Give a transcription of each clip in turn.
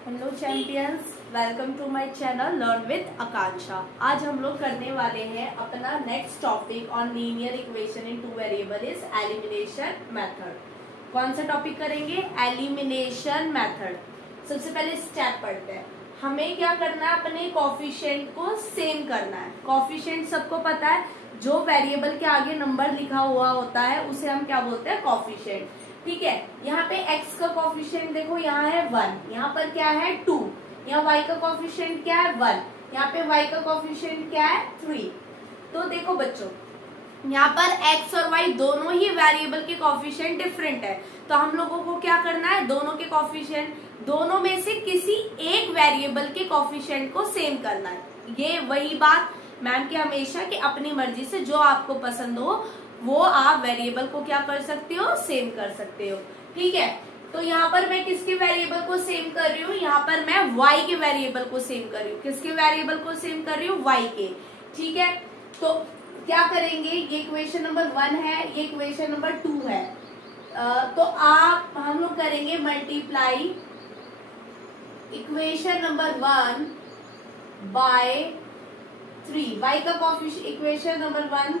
Hello champions, welcome to my channel learn with Akanksha. आज हम लोग करने वाले हैं अपना next topic on linear equation in two variable is elimination method. कौन सा टॉपिक करेंगे? Elimination method. सबसे पहले स्टेप पढ़ते हैं। हमें क्या करना है? अपने कोफिशिएंट को सेम करना है। कोफिशिएंट सबको पता है, जो वेरिएबल के आगे नंबर लिखा हुआ होता है उसे हम क्या बोलते हैं? कोफिशिएंट। ठीक है, यहाँ पे x का कोफिशिएंट देखो, यहाँ है 1, यहाँ पर क्या है 2, यहाँ y का कोफिशिएंट क्या है 1, यहाँ पे y का कोफिशिएंट क्या है 3। तो देखो बच्चों, यहाँ पर x और y दोनों ही वेरिएबल के कोफिशिएंट डिफरेंट है, तो हम लोगों को क्या करना है? दोनों के कोफिशिएंट, दोनों में से किसी एक वेरिएबल के कोफिशिएंट को सेम करना है। ये वही बात मैम की हमेशा कि अपनी मर्जी से जो आपको पसंद हो वो आप वेरिएबल को क्या कर सकते हो? सेम कर सकते हो। ठीक है, तो यहाँ पर मैं किसके वेरिएबल को सेम कर रही हूँ? यहाँ पर मैं y के वेरिएबल को सेम कर रही हूँ। किसके वेरिएबल को सेम कर रही हूँ? y के। ठीक है, तो क्या करेंगे? ये इक्वेशन नंबर 1 है, ये इक्वेशन नंबर 2 है। तो हम लोग करेंगे multiply equation number 1 by 3। y का कोफिशिएंट, इक्वेशन नंबर 1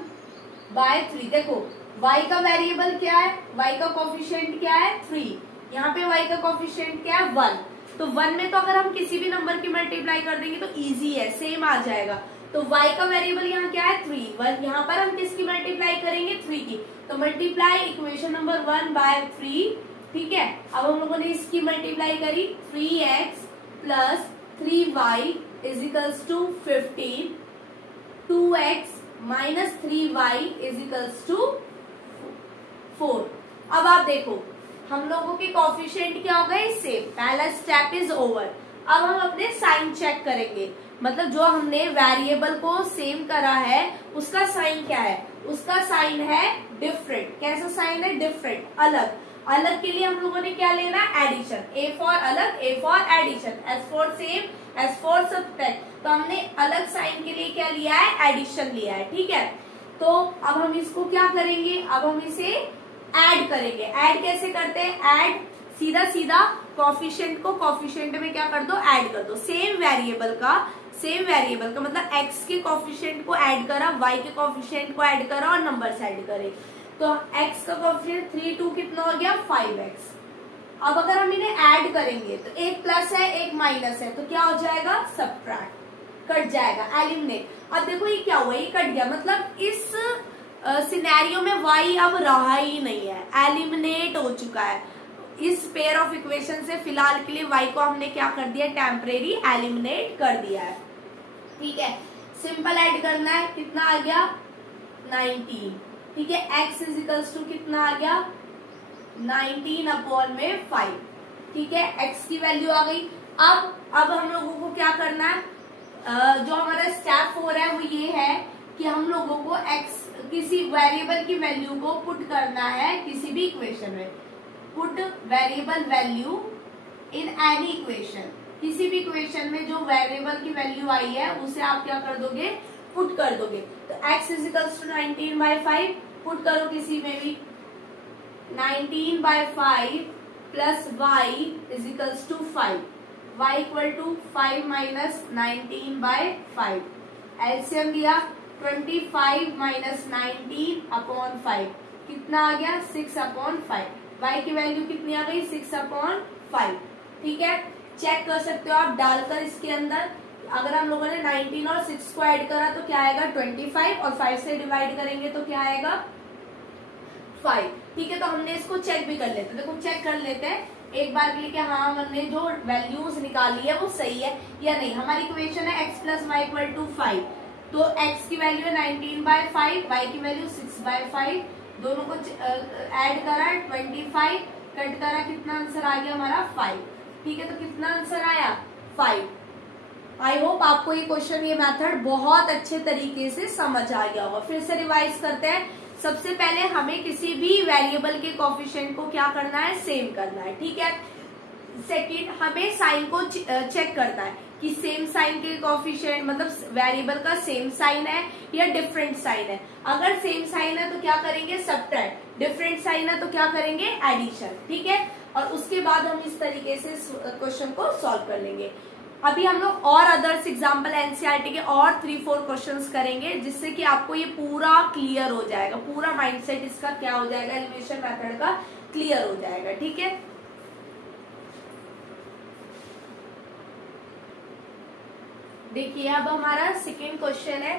बाय 3। देखो y का वेरिएबल क्या है? y का कोफिशिएंट क्या है? 3। यहाँ पे y का कोफिशिएंट क्या है? 1। तो 1 में तो अगर हम किसी भी नंबर की मल्टीप्लाई कर देंगे तो इजी है, सेम आ जाएगा। तो y का वेरिएबल यहाँ क्या है? 3। यहाँ पर हम किसकी मल्टीप्लाई करेंगे? 3 की। तो मल्टीप्लाई इक्वेशन नंबर 1 बाय 3। ठीक है, अब हम लोगों ने इसकी मल्टीप्लाई करी, 3x plus 3y is equals to 15, 2x minus 3y is equals to 4। अब आप देखो, हम लोगों के कोफिशिएंट क्या हो गए? सेम। पहला स्टेप इज ओवर। अब हम अपने साइन चेक करेंगे, मतलब जो हमने वेरिएबल को सेम करा है उसका साइन क्या है? उसका साइन है डिफरेंट। कैसा साइन है? डिफरेंट, अलग। अलग के लिए हम लोगों ने क्या लेना? एडिशन। ए फॉर अलग, A for addition, S for same, S for subtract. तो हमने अलग साइन के लिए क्या लिया है? एडिशन लिया है। ठीक है, तो अब हम इसको क्या करेंगे? अब हम इसे ऐड करेंगे। ऐड कैसे करते हैं? ऐड सीधा सीधा कोफिशिएंट को कोफिशिएंट में क्या कर दो? ऐड कर दो। सेम वेरिएबल का मतलब x के कोफिशिएंट को ऐड करा, y के कोफिशिएंट को ऐड करा और नंबर्स ऐड करे। तो x का कोफिशिएंट 3 2 कितना हो गया? 5x। अब अगर हम इन्हें ऐड करेंगे तो एक प्लस है एक माइनस है, तो क्या हो जाएगा? सब्ट्रैक्ट, कट जाएगा, एलिमिनेट। अब देखो ये क्या हुआ? ये कट गया, मतलब इस सिनेरियो में y अब रहा ही नहीं है, एलिमिनेट हो चुका है। इस पेयर ऑफ इक्वेशन से फिलहाल के लिए y को हमने क्या कर दिया? टेम्परेरी एलिमिनेट कर दिया है। ठीक है, सिंपल ऐड करना है। कितना आ गया? 19। ठीक है, x इज इक्वल्स टू कितना आ गया? 19 अपॉन में 5। ठीक है, x की वैल्यू आ गई। अब हम लोगों को क्या करना है? जो हमारा स्टेप 4 है वो ये है कि हम लोगों को x किसी वेरिएबल की वैल्यू को पुट करना है किसी भी इक्वेशन में। Put variable value in any equation. किसी भी इक्वेशन में जो वेरिएबल की वैल्यू आई है उसे आप क्या कर दोगे? पुट कर दोगे। तो x is equals to 19 by 5 put करो किसी में भी। 19 by 5 plus y is equals to 5, y equal to 5 minus 19 by 5। LCM दिया, 25 माइनस 19 अपॉन 5 कितना आ गया? 6 अपॉन 5। y की वैल्यू कितनी आ गई? 6 अपॉन 5। ठीक है, चेक कर सकते हो आप डालकर इसके अंदर। अगर हम लोगों ने 19 और 6 को ऐड करा तो क्या आएगा? 25, और 5 से डिवाइड करेंगे तो क्या आएगा? 5। ठीक है, तो हमने इसको चेक भी कर लेते हैं। देखो चेक कर लेते हैं एक बार के लिए कि हाँ हमने जो वैल्यूज निकाली है वो सही है या नहीं। हमारी इक्वेशन है x plus y equal to 5, तो x की वैल्यू है 19 बाय 5, y की वैल्यू 6 बाय 5। दोनों को ऐड करा, 25 कट करा, कितना आंसर आ गया हमारा? 5। ठीक है, तो कितना आंसर आया? 5। आई होप आपको ये क्वेश्चन, ये मेथड बहुत अच्छे तरीके से समझ आ गया होगा। फिर से रिवाइज करते हैं। सबसे पहले हमें किसी भी वेरिएबल के कोफिशिएंट को क्या करना है? सेम करना है। ठीक है, सेकंड हमें साइन को चेक करना है कि सेम साइन के कोफिशिएंट, मतलब वेरिएबल का सेम साइन है या डिफरेंट साइन है। अगर सेम साइन है तो क्या करेंगे? सब्ट्रैक्ट। डिफरेंट साइन है तो क्या करेंगे? एडिशन। ठीक है, और उसके बाद हम इस तरीके से क्वेश्चन को सॉल्व कर लेंगे। अभी हम लोग और अदर्स एग्जाम्पल एनसीईआरटी के और 3-4 क्वेश्चंस करेंगे, जिससे कि आपको ये पूरा क्लियर हो जाएगा, पूरा माइंडसेट इसका क्या हो जाएगा, एलिमिनेशन मेथड का क्लियर हो जाएगा। ठीक है, देखिए अब हमारा सेकेंड क्वेश्चन है।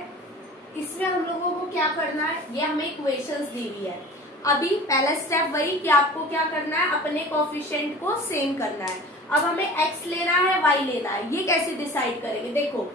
इसमें हम लोगों को क्या करना है, ये हमें इक्वेशंस दी हुई है। अभी पहला स्टेप वही कि आपको क्या करना है, अपने कोफिशिएंट को सेम करना है। अब हमें x लेना है, y लेना है, ये कैसे डिसाइड करेंगे। देखो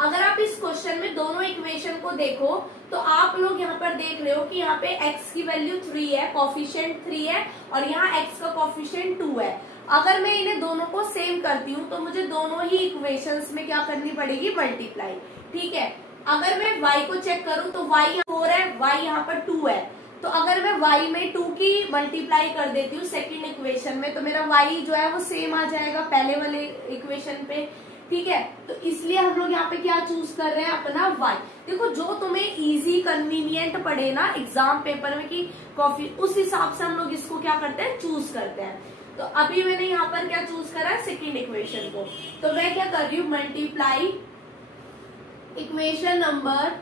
अगर आप इस क्वेश्चन में दोनों इक्वेशन को देखो तो आप लोग यहाँ पर देख रहे हो कि यहाँ पे x की वैल्यू 3 है, कोफिशिएंट 3 है, और यहाँ x का कोफिशिएंट 2 है। अगर मैं इन्हें दोनों को सेम करती हूँ तो मुझे दोनों ही इक्वेशंस में क्या करनी पड़ेगी, मल्टीप्लाई। ठीक है, अगर मैं y को चेक करूँ तो y 4 है, y यहाँ पर 2 है, तो अगर मैं y में 2 की मल्टीप्लाई कर देती हूँ सेकंड इक्वेशन में तो मेरा y जो है वो सेम आ जाएगा पहले वाले इक्वेशन पे। ठीक है, तो इसलिए हम लोग यहाँ पे क्या चूज कर रहे हैं, अपना y। देखो जो तुम्हें इजी कन्वीनियंट पड़े ना एग्जाम पेपर में कि कॉफी, उस हिसाब से हम लोग इसको क्या करते हैं, चूज करते हैं। तो अभी मैंने यहाँ पर क्या चूज करा है, सेकेंड इक्वेशन को। तो मैं क्या कर रही हूँ, मल्टीप्लाई इक्वेशन नंबर,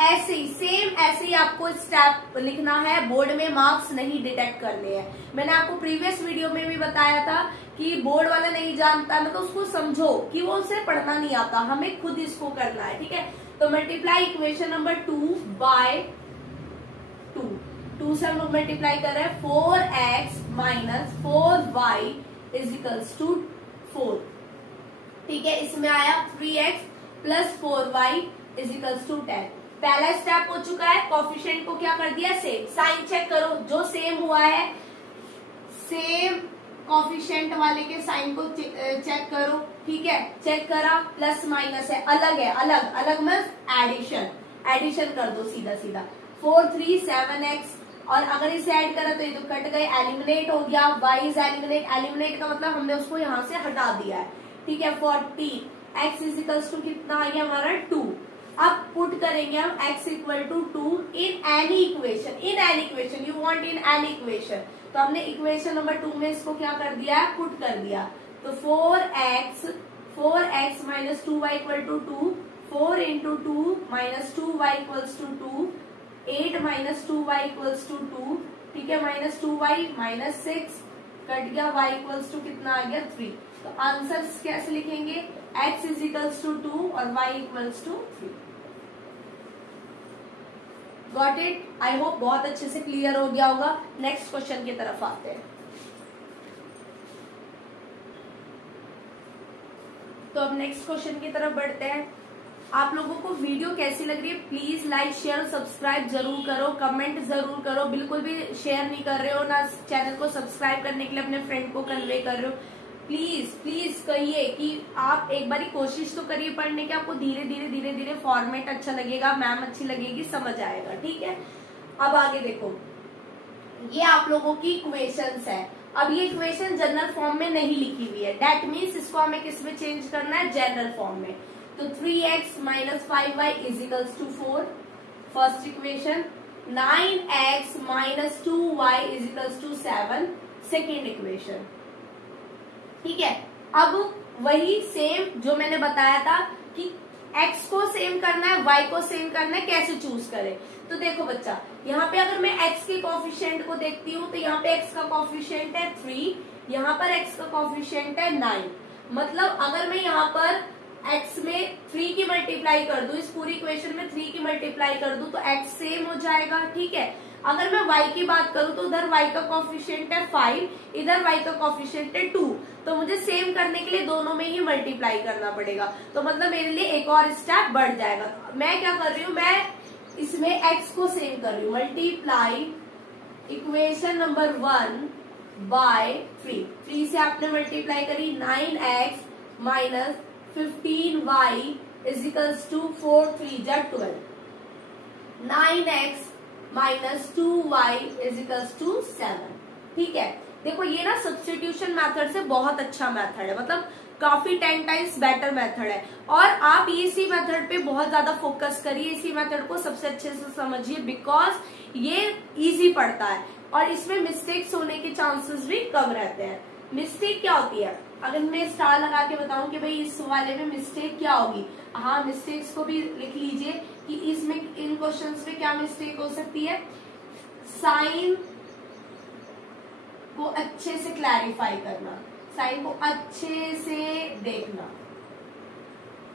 ऐसे ही सेम ऐसे ही आपको स्टेप लिखना है, बोर्ड में मार्क्स नहीं डिटेक्ट करने हैं। मैंने आपको प्रीवियस वीडियो में भी बताया था कि बोर्ड वाला नहीं जानता मतलब उसको समझो कि वो उसे पढ़ना नहीं आता, हमें खुद इसको करना है। ठीक है, तो मल्टीप्लाई इक्वेशन नंबर 2 बाय 2 से हम लोग मल्टीप्लाई कर रहे हैं 4x minus 4y is equals to 4। ठीक है, इसमें आया 3x plus 4y is equals to 10। पहला स्टेप हो चुका है, कोफिशिएंट को क्या कर दिया, सेम। साइन चेक करो, जो सेम हुआ है सेम कोफिशिएंट वाले के साइन को चेक करो। ठीक है, चेक करा, प्लस माइनस है, अलग है, अलग अलग में एडिशन कर दो सीधा सीधा। 4 3 7x, और अगर इसे ऐड करा तो ये तो कट गए, एलिमिनेट हो गया, y इज एलिमिनेट का मतलब हमने उसको यहाँ से हटा दिया है। ठीक है, 40 x इज इक्वल्स टू कितना आ गया हमारा 2। अब पुट करेंगे हम x equal to 2 in any equation, you want in any equation. तो हमने इक्वेशन नंबर 2 में इसको क्या कर दिया है, पुट कर दिया। तो 4x minus 2y equal to 2, 4 into 2 minus 2y equals to 2, 8 minus 2y equals to 2। ठीक है, माइनस 2y माइनस 6 कट गया, y इक्वल्स टू कितना आ गया 3। तो आंसर कैसे लिखेंगे, x इज इक्वल्स टू 2 और y equals to 3। Got it, I hope बहुत अच्छे से क्लियर हो गया होगा। नेक्स्ट क्वेश्चन की तरफ आते हैं। तो अब नेक्स्ट क्वेश्चन की तरफ बढ़ते हैं। आप लोगों को वीडियो कैसी लग रही है, प्लीज लाइक शेयर सब्सक्राइब जरूर करो, कमेंट जरूर करो। बिल्कुल भी शेयर नहीं कर रहे हो ना, चैनल को सब्सक्राइब करने के लिए अपने फ्रेंड को कन्वे कर रहे हो। प्लीज प्लीज कहिए कि आप एक बारी कोशिश तो करिए पढ़ने की, आपको धीरे धीरे फॉर्मेट अच्छा लगेगा, मैम अच्छी लगेगी, समझ आएगा। ठीक है, अब आगे देखो, ये आप लोगों की इक्वेशंस है। अब ये इक्वेशन जनरल फॉर्म में नहीं लिखी हुई है, दैट मीन्स इसको हमें किस में चेंज करना है, जनरल फॉर्म में। तो 3x minus 5y is equals to 4 first equation, 9x minus 2y is equals to 7 second equation. ठीक है, अब वही सेम जो मैंने बताया था कि x को सेम करना है, y को सेम करना है, कैसे चूज करें। तो देखो बच्चा, यहाँ पे अगर मैं x के कोफिशिएंट को देखती हूँ तो यहाँ पे x का कोफिशिएंट है 3, यहाँ पर x का कोफिशिएंट है 9। मतलब अगर मैं यहाँ पर x में 3 की मल्टीप्लाई कर दूं, इस पूरी इक्वेशन में 3 की मल्टीप्लाई कर दूं तो x सेम हो जाएगा। ठीक है, अगर मैं y की बात करूं तो उधर y का कोफिशिएंट है 5, इधर y का कोफिशिएंट है 2, तो मुझे सेम करने के लिए दोनों में ही मल्टीप्लाई करना पड़ेगा। तो मतलब मेरे लिए एक और स्टेप बढ़ जाएगा। मैं क्या कर रही हूँ, मैं इसमें x को सेम कर रही हूँ, मल्टीप्लाई इक्वेशन नंबर 1 बाय 3 से आपने मल्टीप्लाई करी, 9x minus 15y is equals to 4 3 जा 12, 9x minus 2y is equals to 7। ठीक है, देखो ये ना सब्स्टिट्यूशन मेथड से बहुत अच्छा मेथड है, मतलब काफी 10 टाइम्स बेटर मेथड है। और आप इसी मेथड पे बहुत ज्यादा फोकस करिए, इसी मेथड को सबसे अच्छे से समझिए, बिकॉज ये इजी पड़ता है। और इसमें मिस्टेक्स होने के चांसेस भी कम रहते हैं। मिस्टेक क्या होती है, अगर मैं स्टार लगा के बताऊं कि भाई इस वाले में मिस्टेक क्या होगी, हाँ मिस्टेक्स को भी लिख लीजिए कि इसमें इन क्वेश्चंस में क्या मिस्टेक हो सकती है। साइन को अच्छे से क्लैरिफाई करना, साइन को अच्छे से देखना,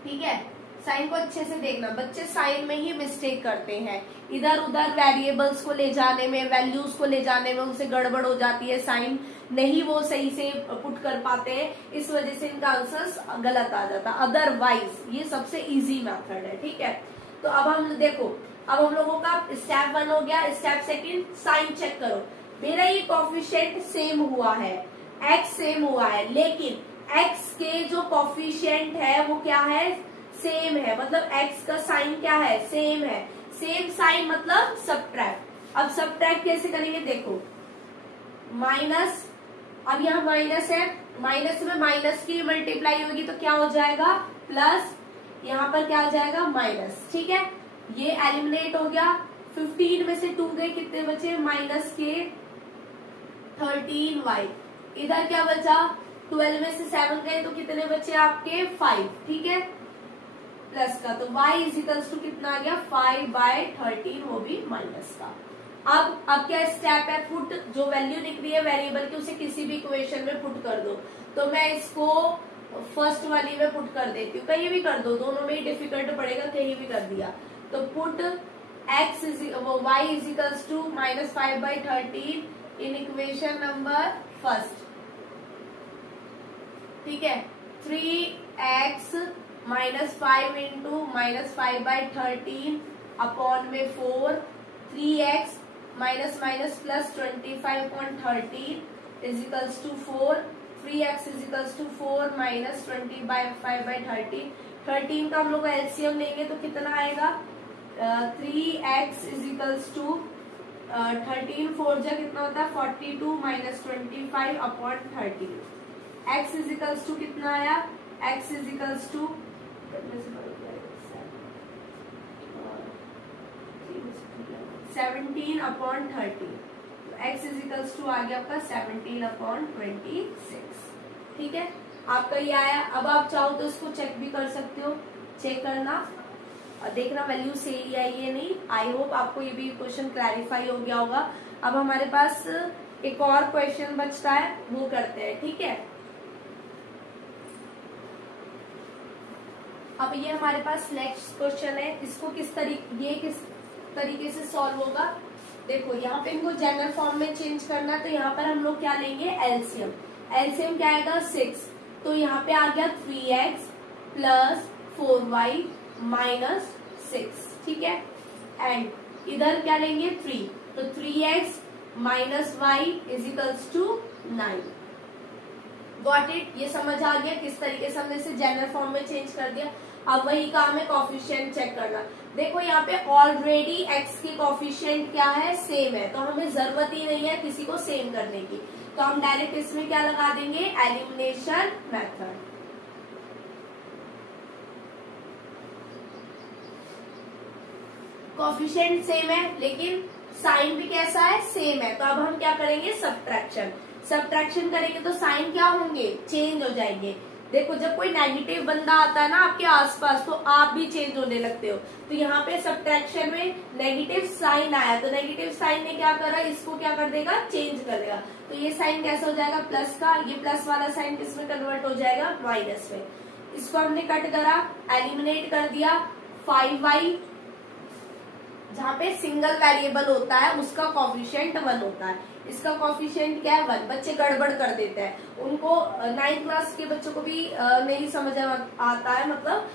ठीक है, साइन को अच्छे से देखना। बच्चे साइन में ही मिस्टेक करते हैं, इधर उधर वेरिएबल्स को ले जाने में, वैल्यूज को ले जाने में उनसे गड़बड़ हो जाती है, साइन नहीं वो सही से पुट कर पाते हैं, इस वजह से इनका आंसर्स गलत आ जाता है। अदरवाइज ये सबसे इजी मेथड है, ठीक है। तो अब हम देखो, अब हम लोगों का स्टेप 1 हो गया। स्टेप सेकंड, साइन चेक करो। मेरा ये कोफिशिएंट सेम हुआ है, x सेम हुआ है, लेकिन x के जो कोफिशिएंट है वो क्या है, सेम है, मतलब x का साइन क्या है, सेम है। सेम साइन मतलब सब्ट्रैक्ट। अब सब्ट्रैक्ट कैसे करेंगे, देखो माइनस, अब यहाँ माइनस है, माइनस में माइनस की मल्टीप्लाई होगी तो क्या हो जाएगा, प्लस, यहाँ पर क्या हो जाएगा, माइनस, ठीक है। ये एलिमिनेट हो गया। 15 में से 2 गए, कितने बचे, माइनस के 13y। इधर क्या बचा, 12 में से 7 गए तो कितने बचे आपके, 5, ठीक है, प्लस का, तो y इजिकल्स टू कितना आ गया, 5/13, वो भी माइनस का। अब क्या स्टेप है, पुट, जो वैल्यू निकली रही है वेरिएबल की उसे किसी भी इक्वेशन में पुट कर दो। तो मैं इसको फर्स्ट वाली में पुट कर देती हूँ, कहीं भी कर दो, दोनों में ही डिफिकल्ट पड़ेगा, कहीं भी कर दिया। तो put y equals to -5/13 in equation number first, ठीक है। 3x -5 इंटू -5/13 अपॉन में 4, 3x minus minus plus 25/13 equals to 4, 3x equals to 4 minus 20/5/13। 13 का हम लोग एलसीएम लेंगे तो कितना आएगा, 3x इजिकल्स टू 13 4 जा कितना होता है, 42 माइनस 25/13। x इजिकल्स टू कितना आया, x equals to 17/13, x equals to आ गया आपका 17/26, ठीक है। आपका ये आया। अब आप चाहो तो इसको चेक भी कर सकते हो, चेक करना और देखना वैल्यू सही है ये नहीं। आई होप आपको ये भी क्वेश्चन क्लैरिफाई हो गया होगा। अब हमारे पास एक और क्वेश्चन बचता है, वो करते हैं, ठीक है। अब ये हमारे पास नेक्स्ट क्वेश्चन है, इसको किस तरीके से सॉल्व होगा, देखो यहाँ पे इनको जनरल फॉर्म में चेंज करना, तो यहाँ पर हम लोग क्या लेंगे, एलसीएम। एलसीएम क्या आएगा, 6, तो यहाँ पे आ गया 3x प्लस 4y माइनस 6, ठीक है। एंड इधर क्या लेंगे, 3, तो 3x minus y equals to 9। Got it, ये समझ आ गया किस तरीके से हमने इसे जनरल फॉर्म में चेंज कर दिया। अब वही काम है कोफिशिएंट चेक करना। देखो यहाँ पे ऑलरेडी x की कोफिशिएंट क्या है, सेम है, तो हमें जरूरत ही नहीं है किसी को सेम करने की, तो हम डायरेक्ट इसमें क्या लगा देंगे, एलिमिनेशन मेथड। कोफिशिएंट सेम है लेकिन साइन भी कैसा है, सेम है, तो अब हम क्या करेंगे, सब्ट्रैक्शन। सब्ट्रैक्शन करेंगे तो साइन क्या होंगे, चेंज हो जाएंगे। देखो जब कोई नेगेटिव बंदा आता है ना आपके आसपास तो आप भी चेंज होने लगते हो, तो यहाँ पे सब्ट्रैक्शन में नेगेटिव साइन आया, तो नेगेटिव साइन ने क्या करा, इसको क्या कर देगा, चेंज कर देगा। तो ये साइन कैसा हो जाएगा, प्लस का, ये प्लस वाला साइन किस में कन्वर्ट हो जाएगा, माइनस में। इसको हमने कट करा, एलिमिनेट कर दिया। 5y जहाँ पे सिंगल वेरिएबल होता है उसका कोफिशिएंट 1 होता है, इसका कोफिशिएंट क्या है, 1। बच्चे गड़बड़ कर देते हैं, उनको 9th क्लास के बच्चों को भी नहीं समझ आता है, मतलब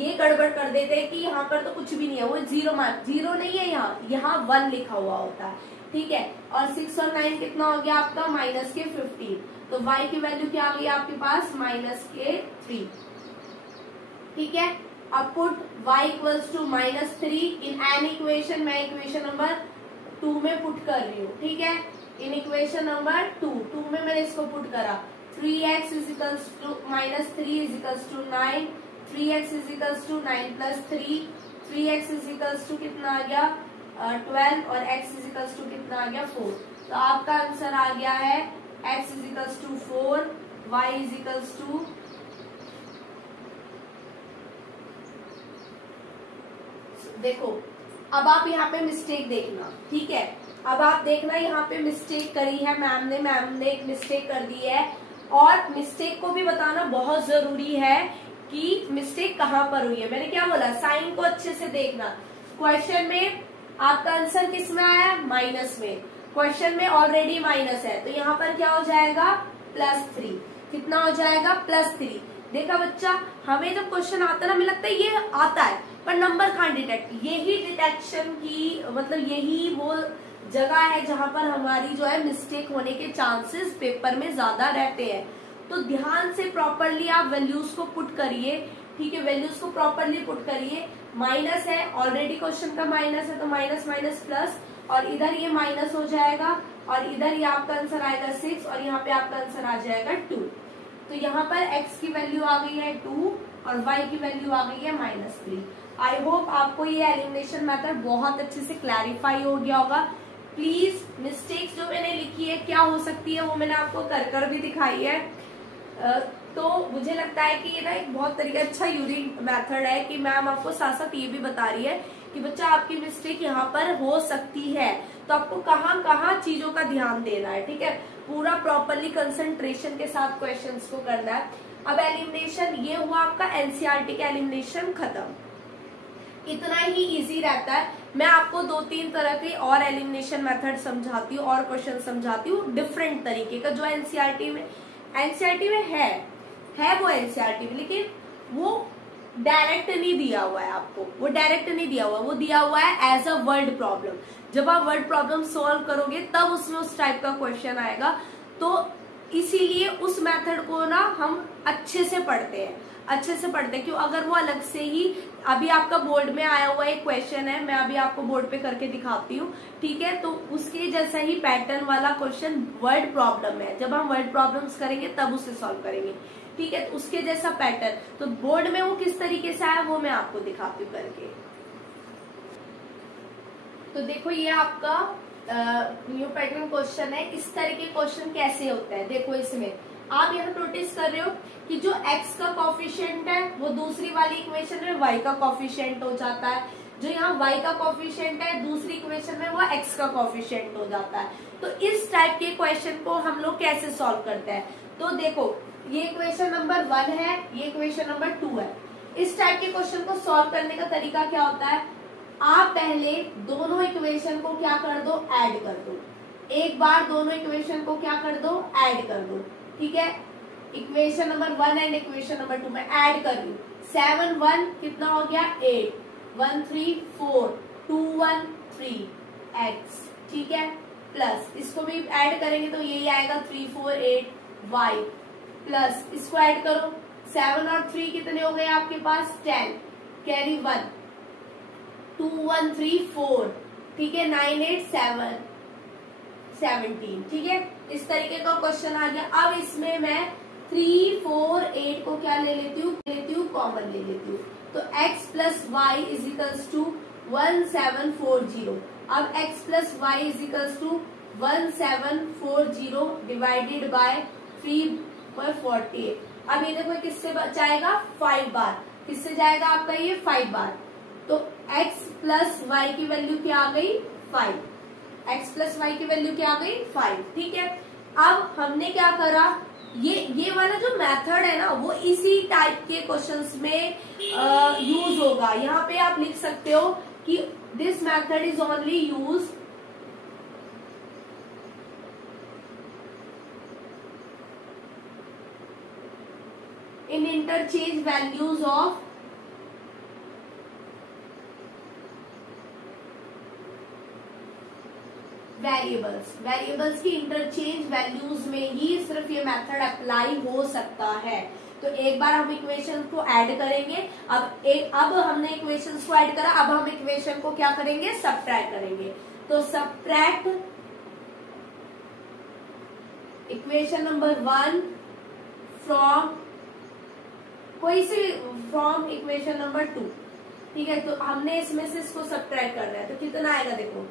ये गड़बड़ कर देते हैं कि यहाँ पर तो कुछ भी नहीं है, वो 0 नहीं है, यहाँ 1 लिखा हुआ होता है, ठीक है। और 6 और 9 कितना हो गया आपका, माइनस के 15, तो y की वैल्यू क्या आ गई आपके पास, माइनस के 3, ठीक है। अब put y equals to -3 in an equation, मैं इक्वेशन नंबर 2 में पुट कर रही हूँ, ठीक है। इन इक्वेशन नंबर 2 में मैंने इसको पुट करा, 3x equals to -3 equals to 9, 3x equals to 9 plus 3, 3x equals to कितना आ गया 12 और x इजिकल्स टू कितना आ गया 4। तो आपका आंसर आ गया है x equals to 4, y equals to देखो। अब आप यहाँ पे मिस्टेक देखना, ठीक है। अब आप देखना यहाँ पे मिस्टेक करी है मैम ने एक मिस्टेक कर दी है, और मिस्टेक को भी बताना बहुत जरूरी है कि मिस्टेक कहाँ पर हुई है। मैंने क्या बोला, साइन को अच्छे से देखना। क्वेश्चन में आपका आंसर किस में आया है, माइनस में। क्वेश्चन में ऑलरेडी माइनस है, तो यहाँ पर क्या हो जाएगा, +3। कितना हो जाएगा, +3। देखा बच्चा, हमें जब क्वेश्चन आता है ना, मुझे लगता है ये आता है पर नंबर कहाँ डिटेक्ट, यही डिटेक्शन की मतलब यही वो जगह है जहां पर हमारी जो है मिस्टेक होने के चांसेस पेपर में ज्यादा रहते हैं। तो ध्यान से प्रॉपरली आप वैल्यूज को पुट करिए, ठीक है, वैल्यूज को प्रॉपरली पुट करिए। माइनस है, ऑलरेडी क्वेश्चन का माइनस है, तो माइनस माइनस प्लस, और इधर ये माइनस हो जाएगा, और इधर ये आपका आंसर आएगा 6, और यहाँ पे आपका आंसर आ जाएगा 2। तो यहाँ पर x की वैल्यू आ गई है 2 और y की वैल्यू आ गई है -3। आई होप आपको ये एलिमिनेशन मेथड बहुत अच्छे से क्लैरिफाई हो गया होगा। प्लीज मिस्टेक्स जो मैंने लिखी है क्या हो सकती है वो मैंने आपको कर भी दिखाई है। तो मुझे लगता है कि ये ना एक बहुत तरीका अच्छा यूनिक मेथड है कि मैम आपको साथ साथ ये भी बता रही है कि बच्चा आपकी मिस्टेक यहाँ पर हो सकती है, तो आपको कहाँ कहाँ चीजों का ध्यान देना है, ठीक है। पूरा प्रॉपरली कंसंट्रेशन के साथ क्वेश्चंस को करना है। अब एलिमिनेशन ये हुआ आपका एनसीईआरटी का एलिमिनेशन खत्म। इतना ही इजी रहता है। मैं आपको 2-3 तरह के और एलिमिनेशन मेथड समझाती हूँ और क्वेश्चन समझाती हूँ डिफरेंट तरीके का, जो एनसीईआरटी में है वो एनसीईआरटी में, लेकिन वो डायरेक्ट नहीं दिया हुआ है आपको, वो डायरेक्ट नहीं दिया हुआ, वो दिया हुआ है एज अ वर्ड प्रॉब्लम। जब आप वर्ड प्रॉब्लम सॉल्व करोगे तब उसमें उस टाइप का क्वेश्चन आएगा। तो इसीलिए उस मेथड को ना हम अच्छे से पढ़ते हैं क्यों, अगर वो अलग से ही अभी आपका बोर्ड में आया हुआ एक क्वेश्चन है, मैं अभी आपको बोर्ड पे करके दिखाती हूँ, ठीक है। तो उसके जैसा ही पैटर्न वाला क्वेश्चन वर्ड प्रॉब्लम है, जब हम वर्ड प्रॉब्लम्स करेंगे तब उसे सॉल्व करेंगे, ठीक है। तो उसके जैसा पैटर्न, तो बोर्ड में वो किस तरीके से आया वो मैं आपको दिखाती हूँ करके। तो देखो ये आपका न्यू पैटर्न क्वेश्चन है। इस तरह के क्वेश्चन कैसे होते हैं, देखो इसमें आप यहाँ नोटिस कर रहे हो कि जो x का कॉफिशिएंट है वो दूसरी वाली इक्वेशन में y का कॉफिशिएंट हो जाता है, जो यहाँ y का कॉफिशिएंट है दूसरी इक्वेशन में वो x का कॉफिशिएंट हो जाता है। तो इस टाइप के क्वेश्चन को हम लोग कैसे सॉल्व करते हैं, तो देखो ये इक्वेशन नंबर 1 है, ये इक्वेशन नंबर 2 है। इस टाइप के क्वेश्चन को सॉल्व करने का तरीका क्या होता है, आप पहले दोनों इक्वेशन को क्या कर दो, ऐड कर दो। एक बार दोनों इक्वेशन को क्या कर दो, ऐड कर दो, ठीक है। Equation number 1 and equation number 2 में ऐड कर लू। 7 1 कितना हो गया 8, 1 3 4, 2 1 3 x, ठीक है, प्लस इसको भी ऐड करेंगे तो यही आएगा 3 4 8 y, प्लस इसको ऐड करो 7 और 3 कितने हो गए आपके पास 10, कैरी 1, 2 1 3 4, ठीक है, 9 8 7 17, ठीक है। इस तरीके का क्वेश्चन आ गया। अब इसमें मैं 3 4 8 को क्या ले लेती हूँ कॉमन ले लेती हूँ, तो x plus y is equals to 1740। अब x plus y is equals to 1740 divided by 3/48। अब ये देखो किससे जाएगा 5 बार, किससे जाएगा आपका ये 5 बार, तो x प्लस वाई की वैल्यू क्या आ गई 5, x प्लस वाई की वैल्यू क्या आ गई 5, ठीक है। अब हमने क्या करा, ये वाला जो मेथड है ना वो इसी टाइप के क्वेश्चंस में यूज होगा। यहाँ पे आप लिख सकते हो कि this method is only use in interchange values of variables की इंटरचेंज वैल्यूज में ही सिर्फ ये मेथड अप्लाई हो सकता है। तो एक बार हम इक्वेशन को ऐड करेंगे, अब हमने इक्वेशन को ऐड करा, अब हम इक्वेशन को क्या करेंगे सब्ट्रैक्ट करेंगे। तो subtract equation number 1 from equation number 2, ठीक है। तो हमने इसमें से इसको सब्ट्रैक्ट करना है, तो कितना आएगा देखो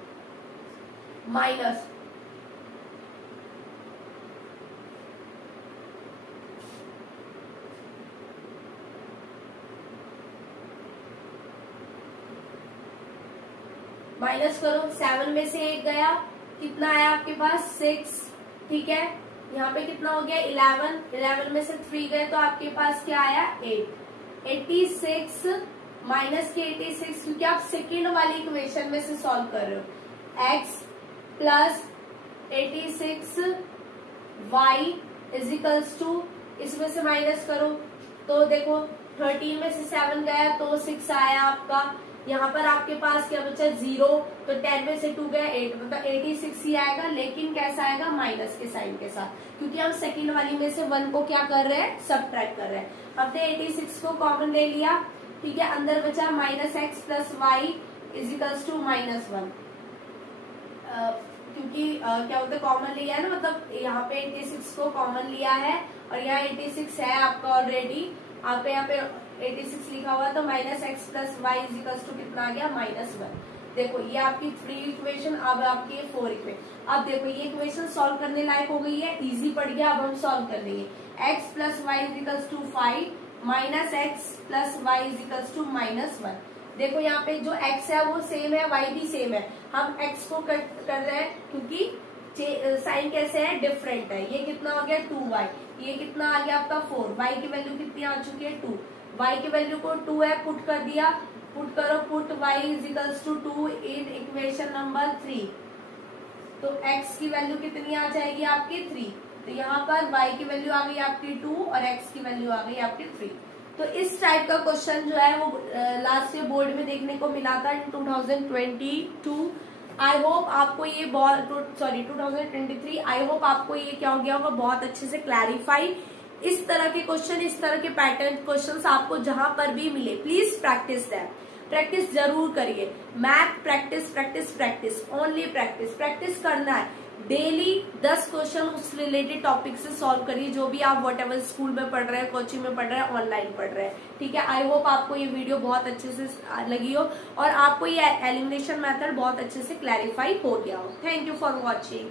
माइनस करो, 7 में से 1 गया, कितना आया आपके पास 6, ठीक है। यहाँ पे कितना हो गया 11, 11 में से 3 गए तो आपके पास क्या आया 8, 86 माइनस के 86, क्योंकि आप सेकेंड वाली इक्वेशन में से सॉल्व कर रहे हो। x plus 86 y equals to, इसमें से माइनस करो तो देखो 13 में से 7 गया तो 6 आया आपका। यहाँ पर आपके पास क्या बचा 0, तो 10 में से 2 गया 8, मतलब 86 ही आएगा, लेकिन कैसा आएगा माइनस के साइन के साथ, क्योंकि हम सेकंड वाली में से 1 को क्या कर रहे हैं सब्ट्रैक्ट कर रहे हैं। हमने 86 को कॉमन ले लिया, ठीक है, अंदर बचा minus x plus y equals to -1, क्योंकि क्या होता है कॉमन लिया है ना, मतलब यहाँ पे 86 को कॉमन लिया है और यहाँ 86 है आपका ऑलरेडी, आप यहाँ पे 86 लिखा हुआ है, तो minus x plus y equals to कितना आ गया -1। देखो ये आपकी 3 इक्वेशन, अब आपकी 4 इक्वेशन। अब देखो ये इक्वेशन सॉल्व करने लायक हो गई है, इजी पड़ गया, अब हम सॉल्व कर लेंगे। X plus y equals to 5 minus x plus y equals to -1। देखो यहाँ पे जो x है वो सेम है, y भी सेम है, हम x को कट कर रहे हैं क्योंकि साइन कैसे है डिफरेंट है। ये कितना हो गया 2y, ये कितना आ गया आपका 4, y की वैल्यू कितनी आ चुकी है 2, y की वैल्यू को 2 है पुट कर दिया, पुट करो, put y equals to 2 in equation number 3, तो x की वैल्यू कितनी आ जाएगी आपकी 3, तो यहाँ पर y की वैल्यू आ गई आपकी 2 और x की वैल्यू आ गई आपकी 3। तो इस टाइप का क्वेश्चन जो है वो लास्ट ईयर बोर्ड में देखने को मिला था इन 2022। आई होप आपको ये बहुत 2023, आई होप आपको ये क्या हो गया होगा बहुत अच्छे से क्लैरिफाई। इस तरह के क्वेश्चन, इस तरह के पैटर्न क्वेश्चंस आपको जहां पर भी मिले प्लीज प्रैक्टिस दैट, प्रैक्टिस जरूर करिए। Math practice practice practice, only practice, practice करना है। डेली 10 क्वेश्चन उस रिलेटेड टॉपिक से सॉल्व करिए, जो भी आप व्हाटएवर स्कूल में पढ़ रहे हैं, कोचिंग में पढ़ रहे हैं, ऑनलाइन पढ़ रहे हैं, ठीक है। आई होप आपको ये वीडियो बहुत अच्छे से लगी हो और आपको ये एलिमिनेशन मेथड बहुत अच्छे से क्लैरिफाई हो गया हो। Thank you for watching.